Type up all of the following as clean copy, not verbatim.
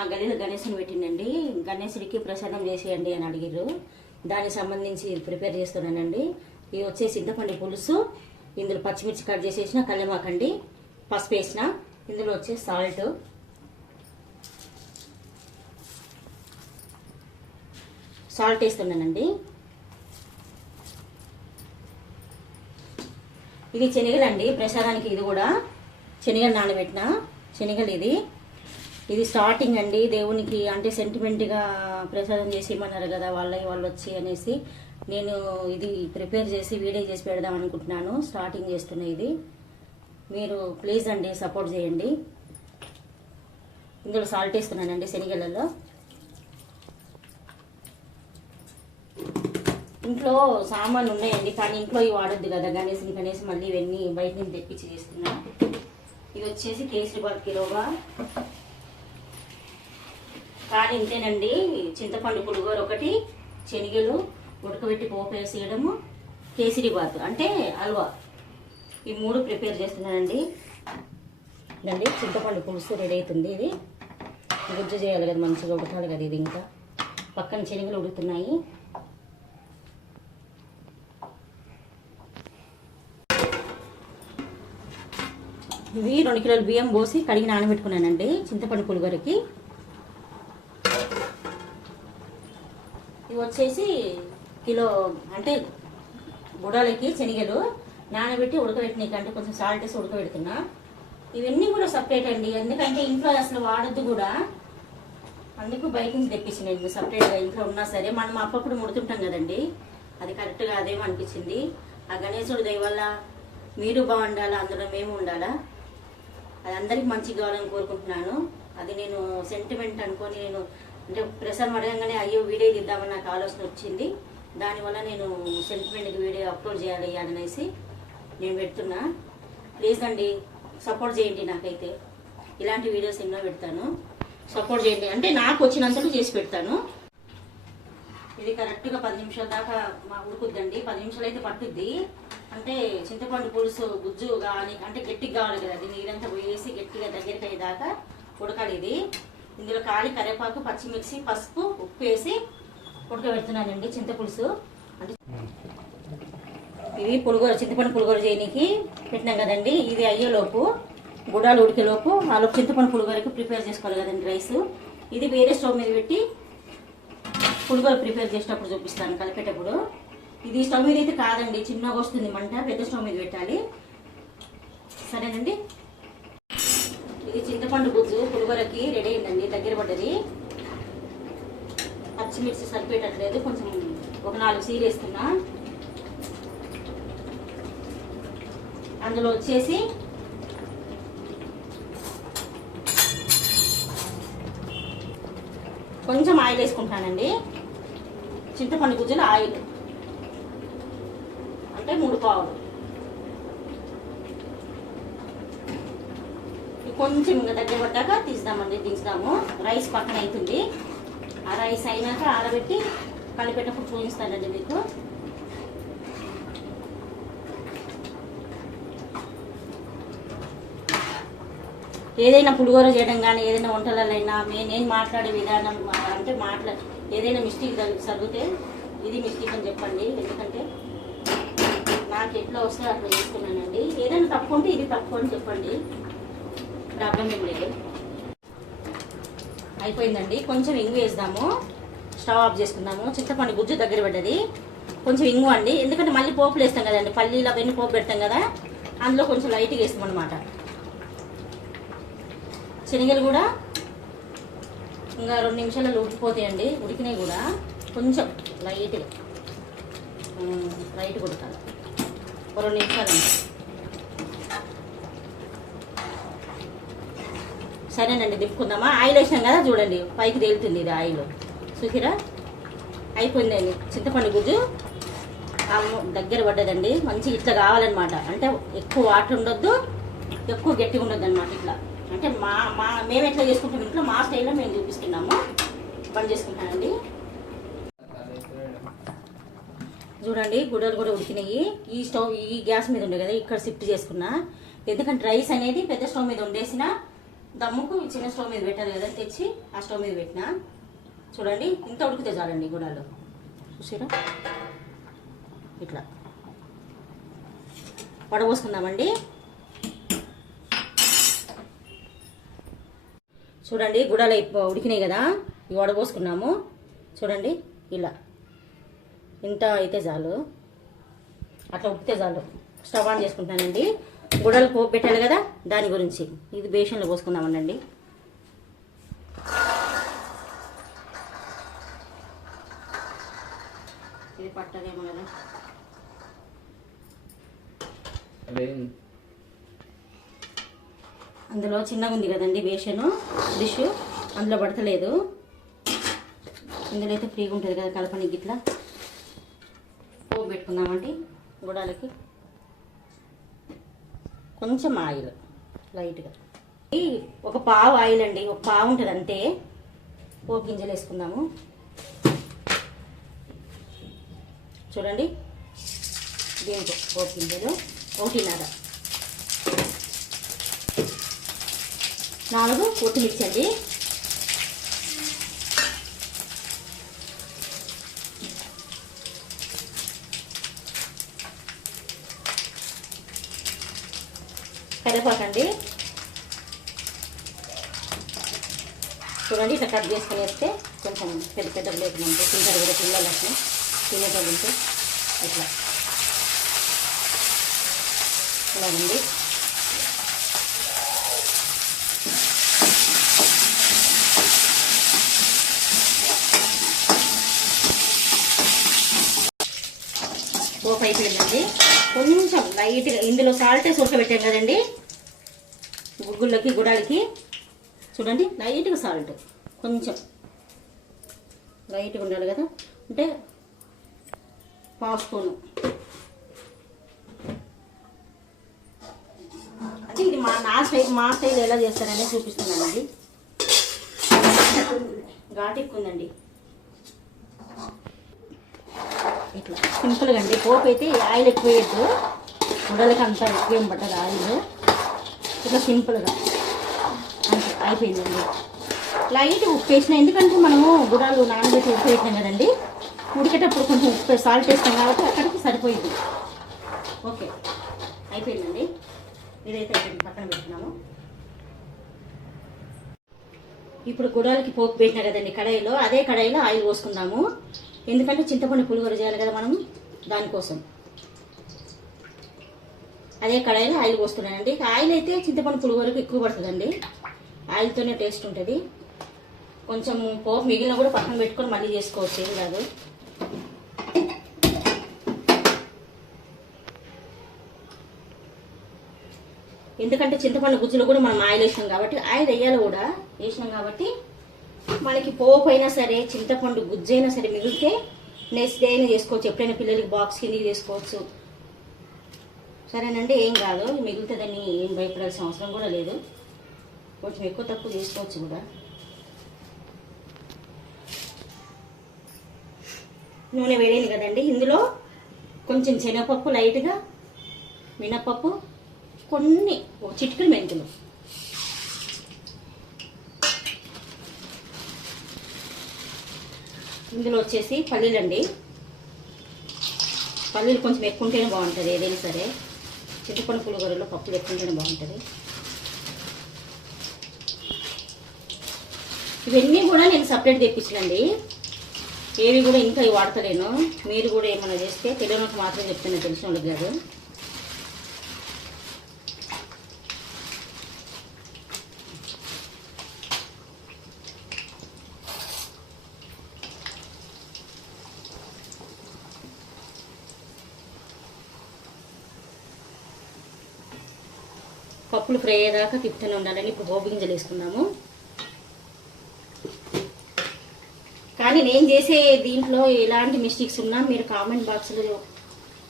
మా గల్లీలో గణేశుని పెట్టిండండి. గణేశుడికి ప్రసాదం చేసేయండి అని అడిగారు. దానికి సంబంధించి ప్రిపేర్ చేస్తున్నానండి. ఇవి వచ్చేసి చింతపండు పులుసు, ఇందులో పచ్చిమిర్చి కట్ చేసేసిన, కల్లెమాకండి, పసుపు వేసిన, ఇందులో వచ్చేసి సాల్ట్ వేస్తున్నానండి. ఇది శనగలండి ప్రసాదానికి. ఇది కూడా శనగలు నానబెట్టిన శనగలు. ఇది స్టార్టింగ్ అండి. దేవునికి అంటే సెంటిమెంట్గా ప్రసాదం చేసి ఇమ్మన్నారు కదా వాళ్ళు వచ్చి అనేసి నేను ఇది ప్రిపేర్ చేసి వీడియో చేసి పెడదాం అనుకుంటున్నాను. స్టార్టింగ్ చేస్తున్నా. ఇది మీరు ప్లీజ్ అండి సపోర్ట్ చేయండి. ఇందులో సాల్ట్ వేస్తున్నానండి శనగలలో. ఇంట్లో సామాన్లు ఉన్నాయండి, కానీ ఇంట్లో ఇవి వాడొద్దు కదా గణేశుని కనేసి మళ్ళీ ఇవన్నీ బయట నుంచి తెప్పించి చేస్తున్నా. ఇది వచ్చేసి కేసరిబాత్ కిలోగా. కానీ ఇంతేనండి, చింతపండు పులిహోర ఒకటి, శనగలు ఉడకబెట్టి పోపు వేసేయడము, కేసరిబాత్ అంటే హల్వా, ఈ 3 ప్రిపేర్ చేస్తున్నానండి. ఇదండి చింతపండు పులుసు రెడీ అవుతుంది. ఇది గుజ్జు చేయాలి కదా, మంచిగా ఉడకాలి కదా. ఇది ఇంకా పక్కన శనగలు ఉడుకుతున్నాయి. ఇవి 2 కిలోల బియ్యం పోసి కడిగి నానబెట్టుకున్నానండి చింతపండు పులిహోరకి. ఇవి వచ్చేసి కిలో అంటే గుడాలకి శనగలు నానబెట్టి ఉడకబెట్టినాయి, అంటే కొంచెం సాల్ట్ వేసి ఉడకబెడుతున్నా. ఇవన్నీ కూడా సపరేట్ అండి, ఎందుకంటే ఇంట్లో అసలు వాడద్దు కూడా, అందుకు బయట నుంచి తెప్పించినాయి సపరేట్గా. ఇంట్లో ఉన్నా సరే మనం అప్పుడప్పుడు ముడుతుంటాం కదండి, అది కరెక్ట్గా అదేమో అనిపించింది. ఆ గణేశుడి దయ వల్ల మీరు బాగుండాలా, అందులో మేము ఉండాలా, అది అందరికి మంచిగా కావాలని కోరుకుంటున్నాను. అది నేను సెంటిమెంట్ అనుకొని నేను అంటే ప్రసాదం అడగంగానే అయ్యో వీడియో తీద్దామని నాకు ఆలోచన వచ్చింది. దానివల్ల నేను సెంటిమెంట్కి వీడియో అప్లోడ్ చేయాలి అనేసి నేను పెడుతున్నా. ప్లీజ్ అండి సపోర్ట్ చేయండి. నాకైతే ఇలాంటి వీడియోస్ ఎన్నో పెడతాను, సపోర్ట్ చేయండి. అంటే నాకు వచ్చినంతలో చేసి పెడతాను. ఇది కరెక్ట్గా 10 నిమిషాల దాకా మా ఉడుకుద్దండి. 10 నిమిషాలు అయితే పట్టుద్ది. అంటే చింతపండు పులుసు గుజ్జు కానీ అంటే గట్టిగా కావాలి కదా, అది నీరంతా పోయేసి గట్టిగా దగ్గరికి అయ్యేదాకా ఉడకాలి. ఇది ఇందులో కాలి కరివేపాకు, పచ్చిమిర్చి, పసుపు, ఉప్పు వేసి ఉడకబెడుతున్నానండి చింతపులుసు. అంటే ఇది పులిహోర, చింతపండు పులిహోర చేయడానికి పెట్టినాం కదండి. ఇది అయ్యేలోపు గుడాలు ఉడికేలోపు వాళ్ళకి చింతపండు పులిహోరకి ప్రిపేర్ చేసుకోవాలి కదండి రైస్. ఇది వేరే స్టవ్ మీద పెట్టి పులిహోర ప్రిపేర్ చేసేటప్పుడు చూపిస్తాను కలిపేటప్పుడు. ఇది స్టవ్ మీద అయితే కాదండి, చిన్నగా వస్తుంది మంట, పెద్ద స్టవ్ మీద పెట్టాలి. సరేనండి. ఇది చింతపండు గుజ్జు పులిహోరకి రెడీ అయిందండి, దగ్గర పడ్డది. పచ్చిమిర్చి సరిపోయేటట్లేదు, కొంచెం ఒక 4 సీలు వేస్తున్నా. అందులో వచ్చేసి కొంచెం ఆయిల్ వేసుకుంటానండి. చింతపండు గుజ్జులో ఆయిల్ అంటే 3 పావులు. కొంచెం ఇంకా దగ్గర పడ్డాక తీద్దామండి, దించుదాము. రైస్ పక్కన అవుతుంది. ఆ రైస్ అయినాక ఆరబెట్టి కలిపేటప్పుడు చూపిస్తానండి మీకు. ఏదైనా పులిహోర చేయడం కానీ ఏదైనా వంటలైనా నేను మాట్లాడే విధానం అంటే ఏదైనా మిస్టేక్ జరిగితే ఇది మిస్టేక్ అని చెప్పండి. ఎందుకంటే నాకు ఎట్లా వస్తే అట్లా చేసుకున్నానండి. ఏదైనా తప్పు ఉంటే ఇది తప్పు అని చెప్పండి, ప్రాబ్లం ఏం లేదు. అయిపోయిందండి. కొంచెం ఇంగు వేద్దాము, స్టవ్ ఆఫ్ చేసుకుందాము. చింతపండు గుజ్జు దగ్గర పడ్డది. కొంచెం ఇంగు అండి, ఎందుకంటే మళ్ళీ పోపులు వేస్తాం కదండి, పల్లీలు అవన్నీ పోపు పెడతాం కదా, అందులో కొంచెం లైట్గా వేస్తాం అనమాట. శనగలు కూడా ఇంకా 2 నిమిషాలలో ఉడికిపోతాయండి. ఉడికినాయి కూడా కొంచెం లైట్గా ఉడకాలి, 2 నిమిషాలు అండి. సరేనండి, దిప్పుకుందామా. ఆయిల్ వేసాం కదా చూడండి, పైకి తేలుతుంది ఇది ఆయిల్, చూసిరా. అయిపోయిందండి. చింతపండు గుజ్జు దగ్గర పడ్డదండి. మంచి ఇట్లా కావాలన్నమాట. అంటే ఎక్కువ వాటర్ ఉండొద్దు, ఎక్కువ గట్టిగా ఉండొద్దు అనమాట. ఇట్లా అంటే మేము ఎట్లా చేసుకుంటాం ఇంట్లో మా స్టైల్లో మేము చూపిస్తున్నాము. బంద్ చేసుకుంటానండి. చూడండి గుడ్డలు కూడా ఉడికినాయి. ఈ గ్యాస్ మీద ఉండే కదా ఇక్కడ షిఫ్ట్ చేసుకున్నా, ఎందుకంటే రైస్ అనేది పెద్ద స్టవ్ మీద వండేసిన దమ్ముకు చిన్న స్టవ్ మీద పెట్టాలి కదా, తెచ్చి ఆ స్టవ్ మీద పెట్టినా. చూడండి ఇంత ఉడికితే చాలండి గుడాలు. చూసారా, ఇట్లా వడబోసుకుందామండి. చూడండి గుడాలు ఉడికినాయి కదా, ఇవి వడబోసుకున్నాము. చూడండి ఇలా ఇంత అయితే చాలు, అట్లా ఉడికితే చాలు. స్టవ్ ఆన్ చేసుకుంటానండి. గుడాలు పోపు పెట్టాలి కదా, దాని గురించి. ఇది బేషన్లో పోసుకుందామండి. ఇది పట్టదేమో కదా, అందులో చిన్నగా ఉంది కదండి బేషను డిష్, అందులో పడతలేదు. ఇందులో అయితే ఫ్రీగా ఉంటుంది కదా కలపనికి. ఇట్లా పోపు పెట్టుకుందామండి గుడాలకి. కొంచెం ఆయిల్ లైట్గా, ఒక పావు ఆయిల్ అండి, ఒక పావు ఉంటుంది అంతే. పోపు గింజలు వేసుకుందాము. చూడండి దీంట్లో పోపు గింజలు 1.5, 4 కొత్తిమిర్చి అండి. కరివేపాకండి. చూడండి ఇట్లా కట్ చేసుకుని వేస్తే కొంచెం పెద్ద పెద్ద లేకుంటే తింటారు కూడా పిల్లలు, అట్లా తినేటంటే ఇట్లా ఇలాగండి. పోపు అయిపోయిందండి. కొంచెం లైట్గా ఇందులో సాల్ట్ వేసి ఉడకబెట్టాం కదండి గుగ్గుల్లోకి గుడాలకి. చూడండి లైట్గా సాల్ట్, కొంచెం లైట్గా ఉండాలి కదా, అంటే పావు స్పూను. అంటే ఇది మా స్టైల్ ఎలా చేస్తారనే చూపిస్తున్నానండి. ఘాటు ఎక్కువ ఉందండి. ఇట్లా సింపుల్గా అండి. పోపు అయితే ఆయిల్ ఎక్కువ వేయద్దు, గుడలకి అంతా ఎక్కువ ఏం పట్టదు ఆయిల్. ఇట్లా సింపుల్గా అంతే అయిపోయిందండి. లైట్ ఉప్పు వేసిన, ఎందుకంటే మనము గుడాలు నానబెట్టి ఉప్పు వేసినాం కదండి, ఉడికేటప్పుడు కొంచెం ఉప్పు సాల్ట్ వేస్తాం కాబట్టి అక్కడికి సరిపోయింది. ఓకే అయిపోయిందండి. ఇదైతే పక్కన పెట్టుకున్నాము. ఇప్పుడు గుడాలకి పోపు పెట్టినా కదండి కడాయిలో, అదే కడాయిలో ఆయిల్ పోసుకుందాము. ఎందుకంటే చింతపండు పులిహోర చేయాలి కదా మనం, దానికోసం అదే కడాయిలో ఆయిల్ పోస్తున్నానండి. ఆయిల్ అయితే చింతపండు పులిహోరకు ఎక్కువ పడుతుందండి, ఆయిల్తోనే టేస్ట్ ఉంటుంది. కొంచెం పోపు మిగిలిన కూడా పక్కన పెట్టుకొని మళ్ళీ చేసుకోవచ్చు, ఏం కాదు. ఎందుకంటే చింతపండు గుజ్జులో కూడా మనం ఆయిల్ వేసినాం కాబట్టి, ఆయిల్ వేయాలి కూడా వేసినాం కాబట్టి, మనకి పోపు అయినా సరే చింతపండు గుజ్జు అయినా సరే మిగిలితే నెక్స్ట్ డే అయినా చేసుకోవచ్చు, ఎప్పుడైనా పిల్లలకి బాక్స్ కింద చేసుకోవచ్చు. సరేనండి, ఏం కాదు, మిగులుతుందని ఏం భయపడాల్సిన అవసరం కూడా లేదు. కొంచెం ఎక్కువ తక్కువ చేసుకోవచ్చు కూడా. నూనె వేడైంది కదండి, ఇందులో కొంచెం శనగపప్పు లైట్గా, మినపప్పు, కొన్ని చిటికెడు మెంతులు, ఇందులో వచ్చేసి పల్లీలండి. పల్లీలు కొంచెం ఎక్కువ ఉంటేనే బాగుంటుంది ఏదైనా సరే, చింతపండు పులిహోరలో పప్పులు ఎక్కువ ఉంటేనే బాగుంటుంది. ఇవన్నీ కూడా నేను సపరేట్ తెప్పించండి, ఏవి కూడా ఇంకా వాడతలేను. మీరు కూడా ఏమైనా చేస్తే తెలియనకు మాత్రం చెప్తాను, తెలిసిన వాళ్ళకి కాదు. పప్పులు ఫ్రై అయ్యేదాకా తిప్పుతూనే ఉండాలని. ఇప్పుడు పోపు గింజలు వేసుకున్నాము. కానీ నేను చేసే దీంట్లో ఎలాంటి మిస్టేక్స్ ఉన్నా మీరు కామెంట్ బాక్స్లో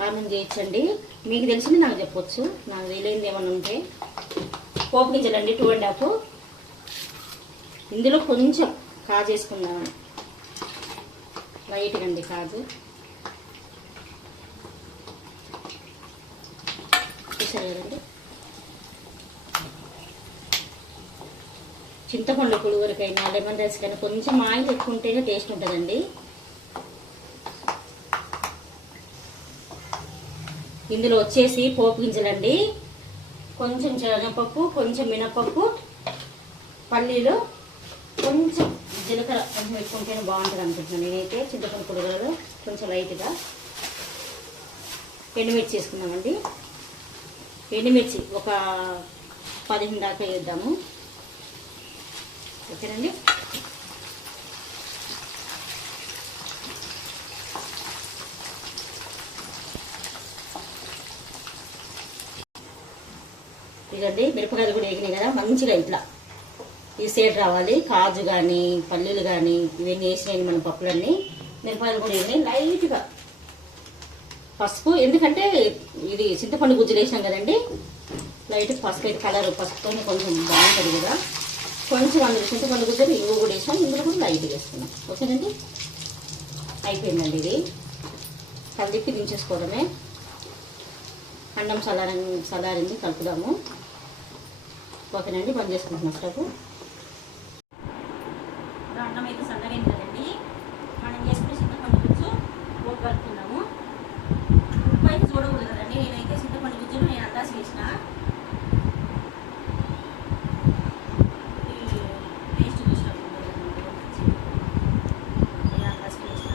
కామెంట్ చేయొచ్చండి, మీకు తెలిసింది నాకు చెప్పొచ్చు, నాకు తెలియనిది ఏమైనా ఉంటే. పోపు గింజలండి 2.5. ఇందులో కొంచెం కాజు వేసుకుందాం, లైట్గా అండి కాజు. చూసారు కదండి, చింతపండు పులుగురికైనా లెమన్ రైస్కైనా కొంచెం ఆయిల్ ఎక్కువ ఉంటేనే టేస్ట్ ఉంటుందండి. ఇందులో వచ్చేసి పోపు గింజలండి, కొంచెం శనగపప్పు, కొంచెం మినపప్పు, పల్లీలు, కొంచెం జీలకర్ర కొంచెం ఎక్కువ ఉంటేనే బాగుంటుంది అనుకుంటున్నాను నేనైతే. చింతపండు పులుగులలో కొంచెం లైట్గా ఎండుమిర్చి వేసుకున్నామండి. ఎండుమిర్చి ఒక 15 దాకా వేద్దాము. ఓకేనండి. ఇదండి మిరపకాయలు కూడా వేగినాయి కదా, మంచిగా ఇట్లా ఈ సైడ్ రావాలి. కాజు కానీ పల్లీలు కానీ ఇవన్నీ వేసినాయి మన పప్పులన్నీ. మిరపకాయలు కూడా వేగినాయి. లైట్గా పసుపు, ఎందుకంటే ఇది చింతపండు గుజ్జులు వేసినాం కదండి, లైట్ పసుపు అయితే కలర్ పసుపుతో కొంచెం బాగుంటుంది కదా. కొంచెం అందులో చింతపండు గుజ్జలు ఇవి కూడా వేసాం, ఇందులో కూడా లైట్గా వేసుకున్నాం. ఓకేనండి. అయిపోయిందండి. ఇది కలిపి దించేసుకోవడమే. అన్నం చల్లారింది, కలుపుదాము. ఓకేనండి. బంద్ చేసుకుంటున్నాం స్టవ్. అన్నం అయితే చల్లగైంది కదండి, మనం చేసుకునే చింతపండు గుజ్జు పోపు కలుపుతున్నాము. ఉప్పు అయితే చూడకూడదు కదండి, నేనైతే చింతపండు గుజ్జును నేను అందాసి వేసిన. టేస్ట్ చూసినప్పుడు నేను అందాసి వేసిన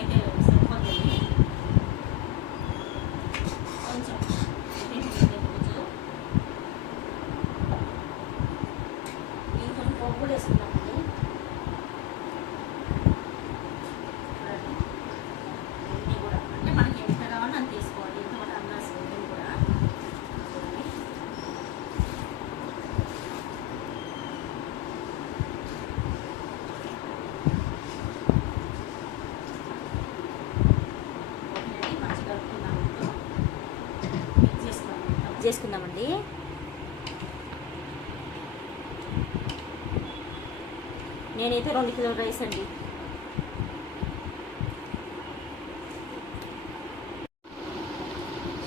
అయితే సరిపోతుంది. కొంచెం పోపు కూడా వేసుకున్నామండి. ఇవన్నీ కూడా అంటే మనకి ఎంత కావాలో అంత తీసుకోవాలి. ఎంత మన అన్నాసి ఇవన్నీ కూడా మంచిగా కలుపుకున్నాము. మిక్స్ చేసుకుందామండి. నేనైతే 2 కిలోల రైస్ అండి.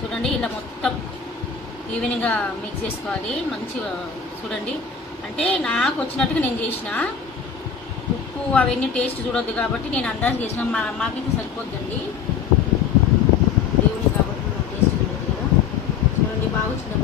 చూడండి, ఇలా మొత్తం ఈవెన్గా మిక్స్ చేసుకోవాలి మంచిగా. చూడండి, అంటే నాకు వచ్చినట్టుగా నేను చేసిన. ఉప్పు అవన్నీ టేస్ట్ చూడొద్దు కాబట్టి నేను అందాజు చేసిన. మాకైతే సరిపోద్దండి, దేవుని కాబట్టి టేస్ట్ చూడొద్దు కదా. చూడండి, బాగా వచ్చింది.